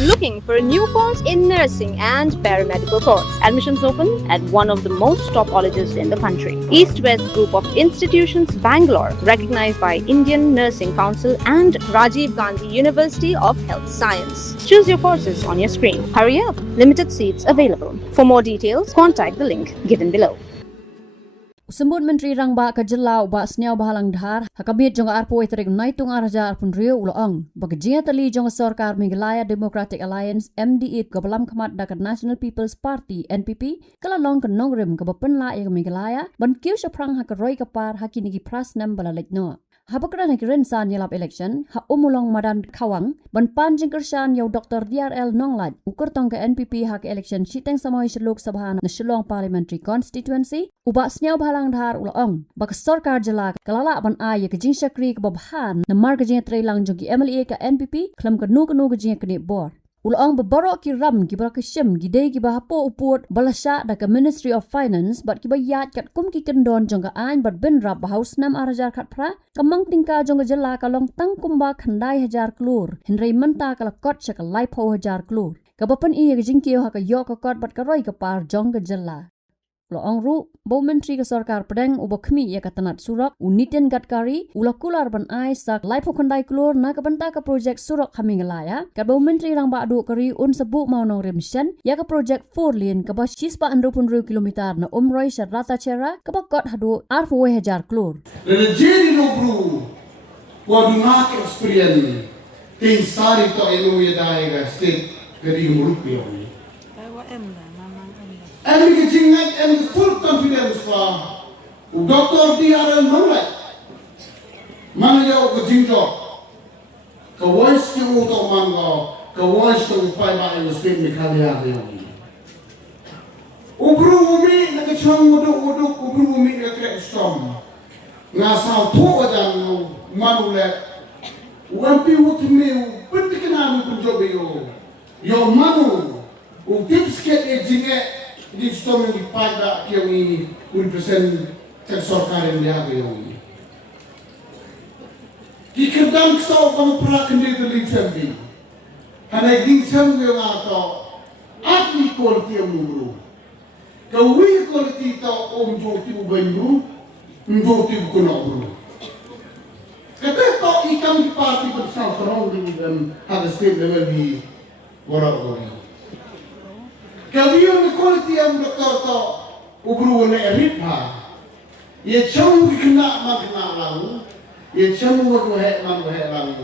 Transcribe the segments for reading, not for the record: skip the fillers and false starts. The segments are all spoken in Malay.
Looking for a new course in nursing and paramedical course? Admissions open at one of the most top colleges in the country. East-West Group of Institutions, Bangalore, recognized by Indian Nursing Council and Rajiv Gandhi University of Health Science. Choose your courses on your screen. Hurry up! Limited seats available. For more details, contact the link given below. Sembut Menteri Rangba Kajelau ba Sñiawbhalang Dhar hakabit jong arpo itereg naitung araja arpun rio Ummulong bagajia tali jong Sarkar Meghalaya Democratic Alliance MDE kabalam kamat dakat National People's Party NPP kalalong kanong rim kabapenla yang Meghalaya ban kiu saprang hakaroi kapar hakinigi prasnam balalekno. Habakran hakirin san yelap election ha Ummulong madan kawang ban panjing kersan yau Dr. DRL Nonglat ukur tong ke NPP hak election siteng samoi Lok Sabha na Shillong Parliamentary Constituency uba Sñiawbhalang Dhar Ummulong bak Sarkar jela kalala ban ay kajing syakri kababhan na mar kajing trailang jogi MLA ka NPP klam kanu kajing kene bor. Ummulong beborok ki ram ki barakyam gidei ki bahapo uput balasya da ka Ministry of Finance bat ki bayat kat kum ki kendon jong ka ain bat bin rap bahaus nam arajar kat pra kamang tingka jong ka jela kalong tang kumba khandai 1,000 klur hinrei menta kalakot syakal laipo 1,000 klur kabapan iya kajing kiyo haka yok ka kot bat karoi ka par jong ka jela. Ummulong ru bau menteri ke Sarkar pedang ubakmi ya katanat surak uniten gatkari ulakular ban ai sak laipo khandai klur na kabanta ka projek surak Meghalaya kat bau menteri rang ba adu kari un sebu mau nong remsyan ya ka projek 4 lane ka ba sispa 20 kilometer na umroi syarata cera ka ba kot hadu arfu 1,000 klur. Rejeni no bru wadu mak experience ting sari to elu ya daega state kari mulut pion. And we can and full confidence for Dr. DRL Nonglat. Mana ke jingjo. Ke voice ke utok manggo, ke voice ke upai ba in the state Meghalaya ni. Ubru umi nak chong uduk ubru umi nak krek storm. Ngasau tu ajan manule. Wampi wutme pentikana punjobe yo. Yo manu tips ke jinge di storm di pada yang ini represent Sarkar yang dia ini. Kita dan kesau kamu pernah kendali terlibat di. Hanya gingsam yang atau atli kualiti yang mulu. Kawi kualiti tau joti ubanyu, joti bukan bulu. Kata tau ikan di parti bersama serong di dan ada state level di orang-orang. Kaviyo ni quality ang doktor to ubru na eritha. Ye chong kina magna lang. Ye chong wag lang.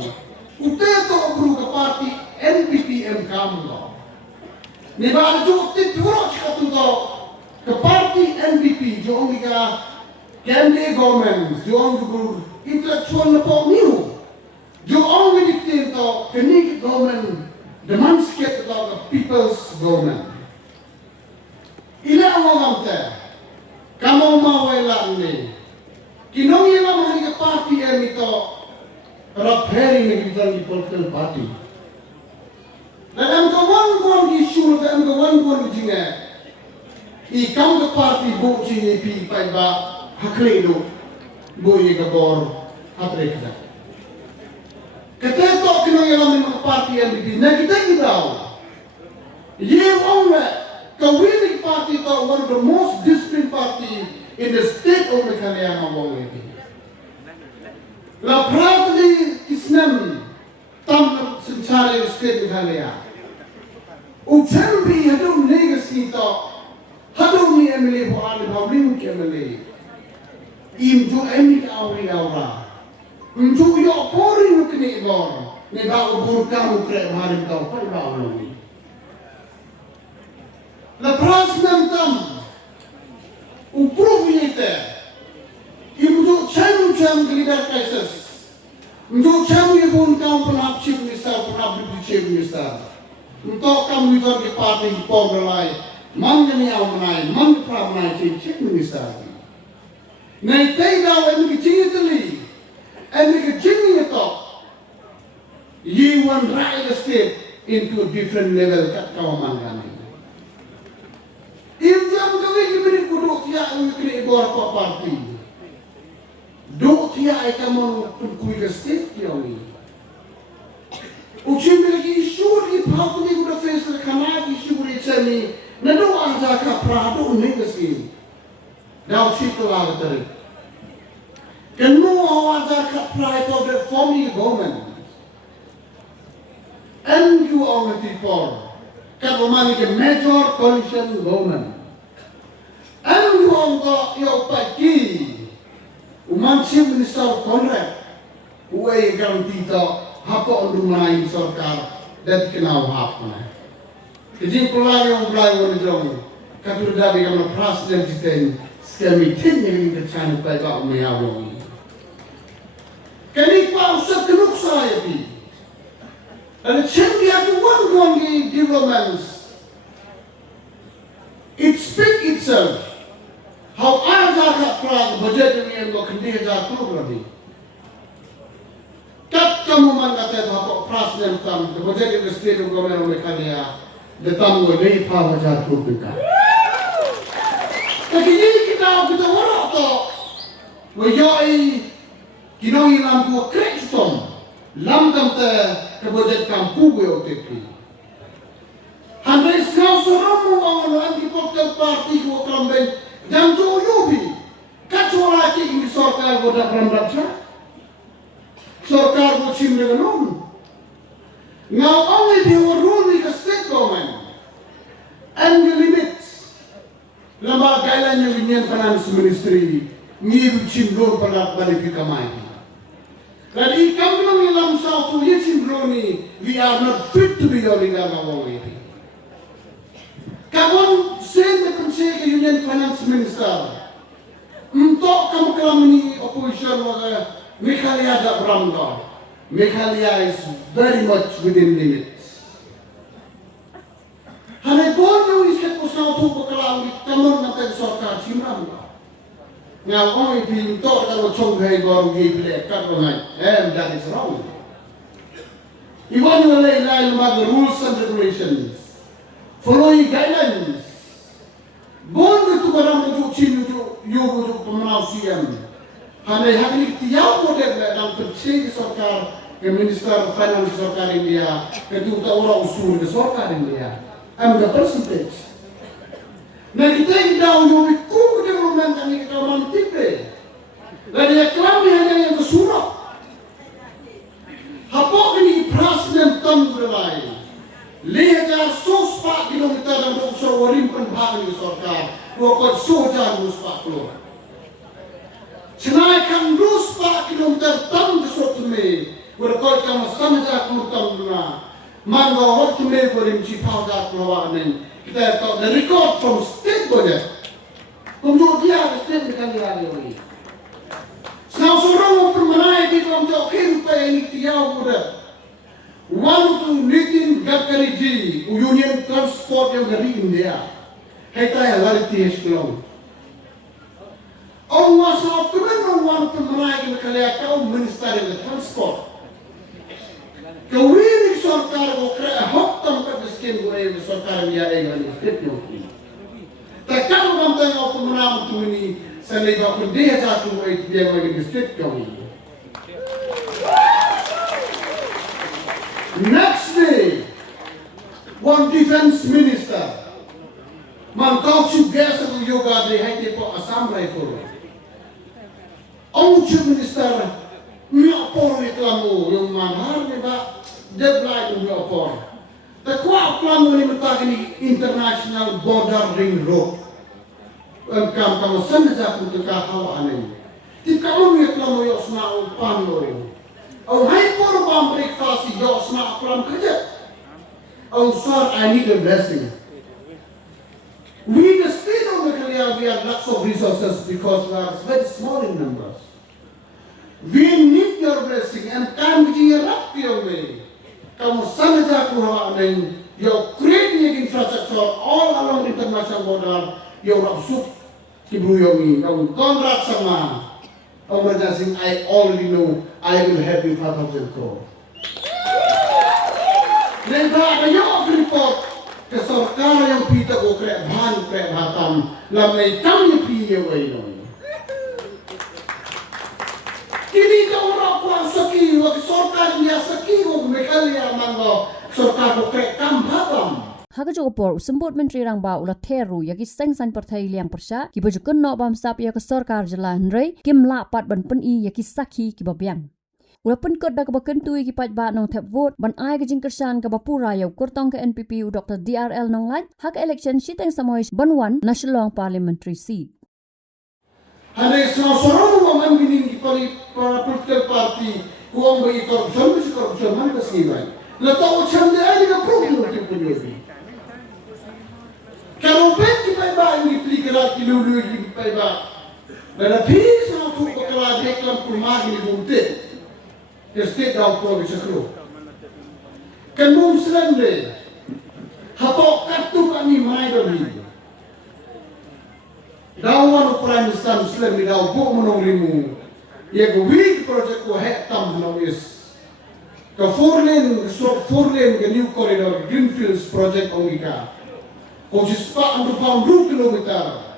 Ute to ubru ka party NPPM kamlo. Ni ba jo tituro ka to ka party NPP jo ka Candy government jo ubru intellectual na po niyo. Jo ang diktin to kini government demands get the people's government. Ila ang te, kamu mawailan ni. Kynnoh yang mga party yang ito, raperi ni kita di political party. Dan ang kawan-kawan issue, dan ang kawan-kawan jinga, ikaw ka party bu jinga pi pa iba hakledo, bu iga bor hatre kita. Kata Kynnoh yang mga party yang dipindah kita daw. Yung the winning party is one of the most disciplined party in the state of Meghalaya. La proudly isnam tam sencari state Meghalaya. Uchambi hadum legacy to hadum ni MLA for all public MLA. Imju emi awri awra. Imju yo pori nukni bor. Ni ba ubur kamu kre bharim to pa ba awri. La prasnam tam uprovite imdo cham leader crisis mdo cham yebon kam panap chief minister panap deputy chief minister mto kam leader di party pobrelai mangani awnai man pramai chief minister nei tei daw en gitili en gitili to you want right the state into a different level kat kawaman. Injam kami kibiri kudu tiak ukri bor pa party. Do tiak ay kamon kui ka state yawi. Ucim lagi isu di pahau ni udah face lekana isu di sini. Nado anja ka prado ni kasi. Dah situ lah tadi. Kynnoh anja ka prado the forming government. And you are people. Kalau mana ke major coalition government. And you are your pagi. Umansi minister contract. Uai garanti to. Hapa untuk menaik sarkar dan kenal apa. Jadi pelari orang pelari orang jom, kapur dah bagaimana presiden kita sekali tin yang tercanu pada Sñiawbhalang. Kini kau sekenuk saya pi. Dan cendih ada one developments. It speak itself. How ada kat pelari budget ini yang kau kendih jatuh lagi. Kat kamu mengatakan bahawa presiden tam, kemudian di state government Meghalaya, datang dari power jatuh kita. Tapi ini kita orang tu, wajai Kynnoh ilam tu krekstom, lam kamte kemudian kampu beotepi. Handai sekarang seorang orang anti political party ko kelamben dan tu yubi, kacau ini sorkar boda perambaca. Sarkar ko sim dengan nom. Now only the rule the state government and the limits. Lama guideline yung Indian Finance Ministry ngiru sim loan pada balik kamay. Kali kamlang ilam sa to sim loan ni we are not fit to be your leader ngawang iti. Kawan sen na kunse ke Union Finance Minister. Untuk kamu kelamani opposition wala Meghalaya dah berangkat. Meghalaya is very much within limits. Hanya boleh isket pusat tu berkelang di kamar nanti sarkar cimram. Ngau orang itu untuk kalau congkai baru gile kat orang. That is wrong. Even when they line about the rules and regulations, following guidelines, boleh tu barang untuk cim untuk untuk pemenausian. Hanya hari tiap model dalam percaya sarkar ke Minister Finance sarkar India, ketua orang usul ke sarkar India, ambil percentage. Nah kita ingin yung ikut development yang kita mantipe. Dan yang kami hanya yang bersurat. Hapok ini presiden tam berlai. 500 kilometer dan usah warim penbahan di sarkar. Waktu soja muspak keluar. Cenaikan 2 kilometer tam di sotume, berkait kamu sangat kurang guna. Mangga waktu me berim cipau dah keluar ni. Kita tahu the record from state budget. Kemudian dia state dengan dia lagi. Senang sorong permenai di dalam jauh hidup ini tiap budget. One to meeting Gakari Ji, Union Transport yang dari India. Kita yang lari tias Shillong. Allah SWT orang pemerai Meghalaya kau Minister of Transport. Kau ini sarkar ko kaya hok tempat miskin ko ay sarkar niya ay miskin ko. Takkan orang tengok pemenang tu ini sanay ba kung dia jatuh ay dia miskin ko. Next day, one defense minister man kau juga sa yoga day hay po Assam Rifle. Ang chief minister niya por reklamo yung manhar ni ba deadline niya por. Takwa reklamo ni matagani international border ring road. Ang kamu sanja kung kakahawaanin. Di kamu reklamo yung snao pano. Ang hay por bang breakfast yung snao pram kerja. Ang sir, I need a blessing. We the state of Meghalaya, we have lots of resources because we are very small in numbers. We need your blessing and time which up your way. Kamu sangat kuhanin, you create infrastructure all along international border, you rabsuk kibuyongi, kamu kontrak sama. Kamu berjasing, I already know, I will have you 5,000 crore. Dan ada yang report ke sarkar yang pita ko kaya batam, lamay kami piye way non. Kini ka orang kuasa Sakhi wa sorkar India Sakhi wa Meghalaya mango sorkar ko krek kam bhatam. Haga jo por sembut menteri rangba ula Ther yaki seng san partai Liang Pyrshah ki baju Kynnoh Bamsap ya ke sarkar jela hnrei kim la pat ban pen I yaki Sakhi ki Biang. Ula pen kot da ke bakentui ki pat ba nong tap vote ban ai ke jingkersan ke bapura yau kurtong ke NPP Dr. DRL nong lat hak election siteng samoy banwan na Shillong parliamentary seat. Hanya seorang orang begini di political party, uang bagi korupsi mana kesini? Letak ucap dia ini kan problem untuk penyusup. Kalau bagi baik ini pilih kerat dulu ini baik. Dan pilih sama tu kalau deklam kurma ini buntet, state down province kru. Kan selendang, hatok kartu kami mai dulu. Dawan Prime Minister Muslim daw po menong limu. Ia ko big project ko hetam no is. Ka four lane ke new corridor Greenfields project ongika. Kung sispa ang 2 kilometer.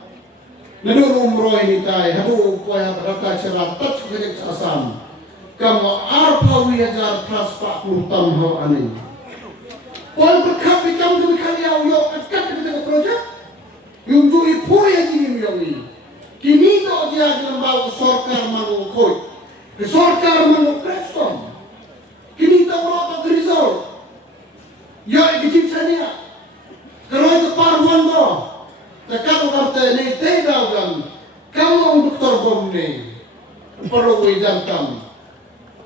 Nado umroh ini tay hado ko ya berapa cara touch project asam. Kamu arpawi ajar plus 40 tahun ho ani. Kau berkap ikam tu kali awak kat kita project. Yung tu ipoy yang ini miyangi. Kini tak dia lembaga sorkar mangukoi. Sorkar mangukrestom. Kini tak orang tak result. Ya ikut saya. Kalau itu paruan do. Dekat orang tadi tidak kan. Kalau doktor bomne perlu jantam.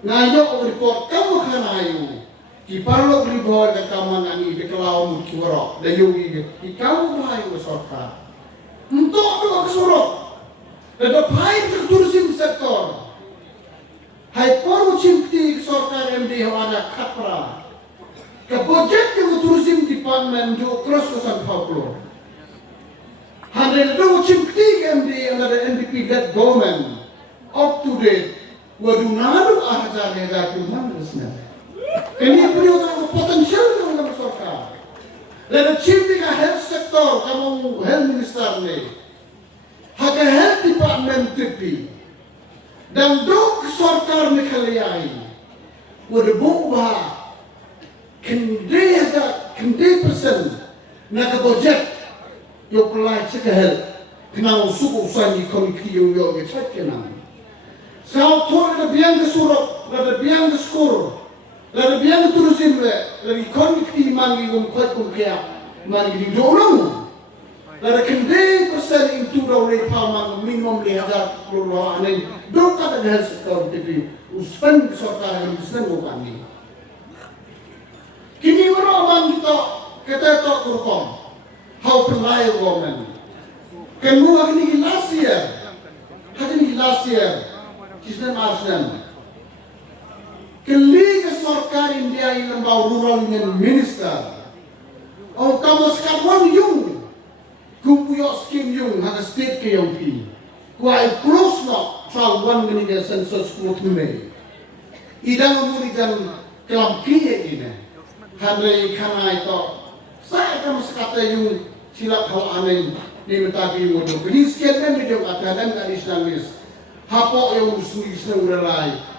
Ngayok report kamu kan ayu. Ki parlo riboy ka kaman ani beklaw mo Kyrwoh dayogi ikaw mayo sorka untuk do kasurot da pai tourism sector hay por chimti sorkar MD ada khapra ka budget ke tourism department jo cross kosan phaplo hande do chimti MD under the NDP that government up to date wadunadu ahja kuman resna. Ini punya potensial dalam masyarakat. Dan chief di health sector, kamu health minister ni, hak health department tipi, dan dok sarkar Meghalaya ini, wad buka, kende persen, nak budget, yo pelai cek health, kena usuk usaha komiti yo ngecek kena. Sao thor ada biang kesurut, ada biang keskur. Lalu biang tourism lalu komiti mangi kuat kumkia mangi di dorong. Lalu kendai persen itu daulai pamang minimum 500 keluar ane doka dan health sector TV uspan sorkar yang uspan bukan ni. Kini orang kita tak kurang. How pelai woman. Kemua kini last year, kita marsden. Keliga sorkar India yang lembau rural dengan minister. Oh kamu sekarang yung kumpuyok skim yung hanya state ke yang pi. Kuai close nak trawan dengan dia sensus kuatme. Idang umurikan kelam kiye ini. Handai kanai to. Saya kamu sekata yung silap hal aneh ni mentapi mudo. Ini sekian kan video kata dan kadis nangis. Hapok yang usui uralai.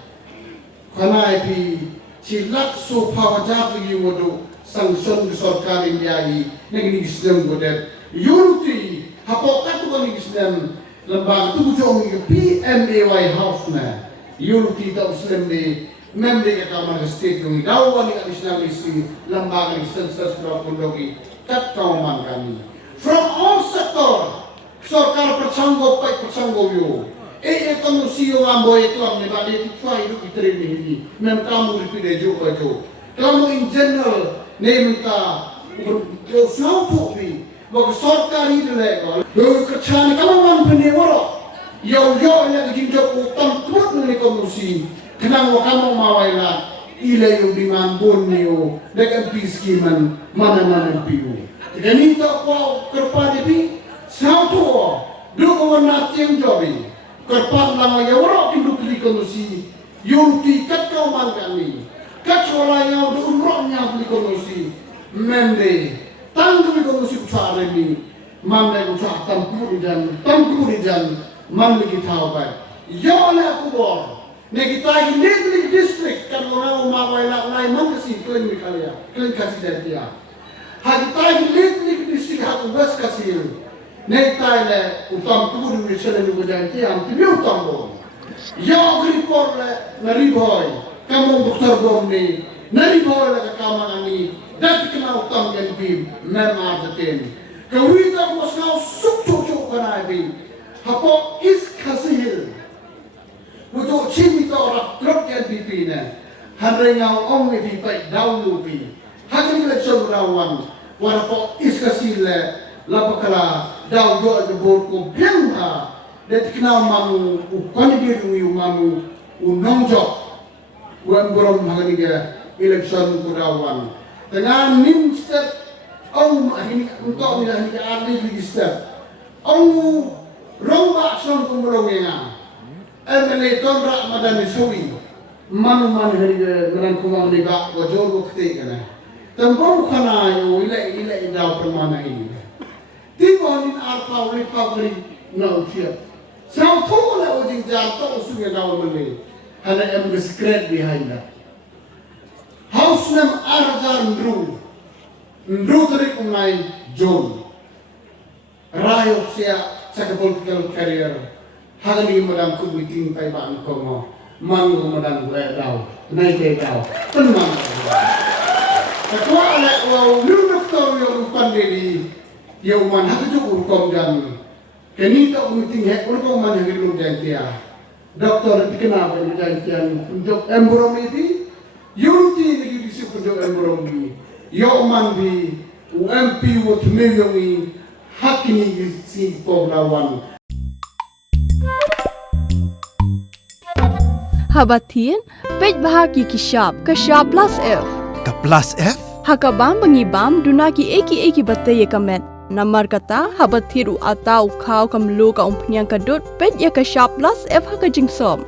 Kanai pi silap so pawajak lagi mudo sanction sarkar India ini negeri Islam bodet. Unity hapok kat tu negeri Islam lembaga tu jom ni PMAY house na. Unity tak Islam ni member ke kamar state ni dawan ni Islam isi lembaga ni sensus prokundogi kat kauman kami. From all sector sarkar percanggo pai percanggo yo. Kamu siyo amboy kamu ni balik try itu kita ini. Mem kamu dipilih juga jo. Kamu in general minta untuk selalu pi. Bagi sarkar ini lego. Yo kerjaan kamu man penewaro. Yo yang jinjok utang kuat ni kamu si. Kenang kamu mawailah. Ila yung dimambon niyo. Dengan piskiman mana-mana piu. Ganito ko kerpade pi. Selalu do nating jobi. Kerpan lang ay wala kindukli kono si yung tikat kau man kami kat wala yang umroh nya beli kono si mende tanggu kono si usare ni mamle usa tampuri dan man lagi tahu ba yo na aku bor Negi tagi negi district kan orang umawai la lai mangkasi klen Meghalaya, klen kasih dia. Hagi tagi negi district hak ubas kasih. Negi tagi utam tu di wisela ni bujanti am tibi utam bo. Ya report le nari boy, kamu doktor bom ni, nari boy le kaman ani, dah kena utam kan bim, memang betul. Kawita bos kau suk cocok kan abi, hapo is kasih. Untuk cimi tu orang kerap yang pipi ni, hari ngau om ni pipi daun lupi, hari ni lekson rawan, walaupun iskasi le, lapakala daun doa jebol ko biang ha, dia kenal mamu, ukani dia dulu mamu, unongjok, uamborom hari ni election rawan, dengan nimster, om hari ni untuk ni hari ni ada register, om romba son kumrongnya. Emily Tonra Madame Sui, Manu hari dengan kumang liga wajor waktu kana. Tambang kana yo ila daw permana ini. Timon in arpa uli pabli na utia. Sao to la ujing jato usuga daw mali. Hana em secret behind that. House nam arjar ndru. Ndru tari kumai John. Rayo siya sa political career. Hari ni madam ku meeting pai bang ko mo mangu madam gue daw nai ke daw tenang ketua ala wa lu doktor yo pandiri yo man ha ju urkom dan keni to meeting he urkom man he lu jantia doktor dikenal dengan jantian unjuk emborom ini yunti lagi disu unjuk emborom ini yo man bi UMP wo tmeyongi hakini si poglawan Habatin, pej bahagi kishap plus F. Ka plus F? Hakabam bangibam dunaki eki bataye kamet. Namar kata habathiru atau kau kamlu ka umpnyang kadut pej ya kishap plus F haka jingsom.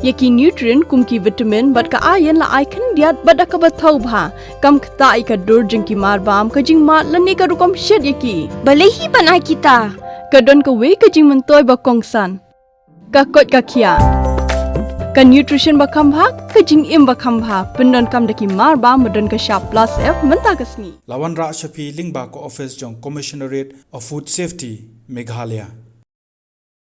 Yaki nutrient kumki vitamin bat ka ayan la aikan diat bat ka bathau bha. Kam kata ika dur jingki marbam ka jing mat lani ka rukom shed yaki. Balehi banai kita. Kadon ka we ka jing mentoy bakongsan. Kakot kakia. Ka nutrition bakam bhag, ka jing im bakam bhag, pendon kam daki marba medon ka sharp plus F menta kasni. Lawan Ra Shafi Lingba ko office jong Commissionerate of Food Safety Meghalaya.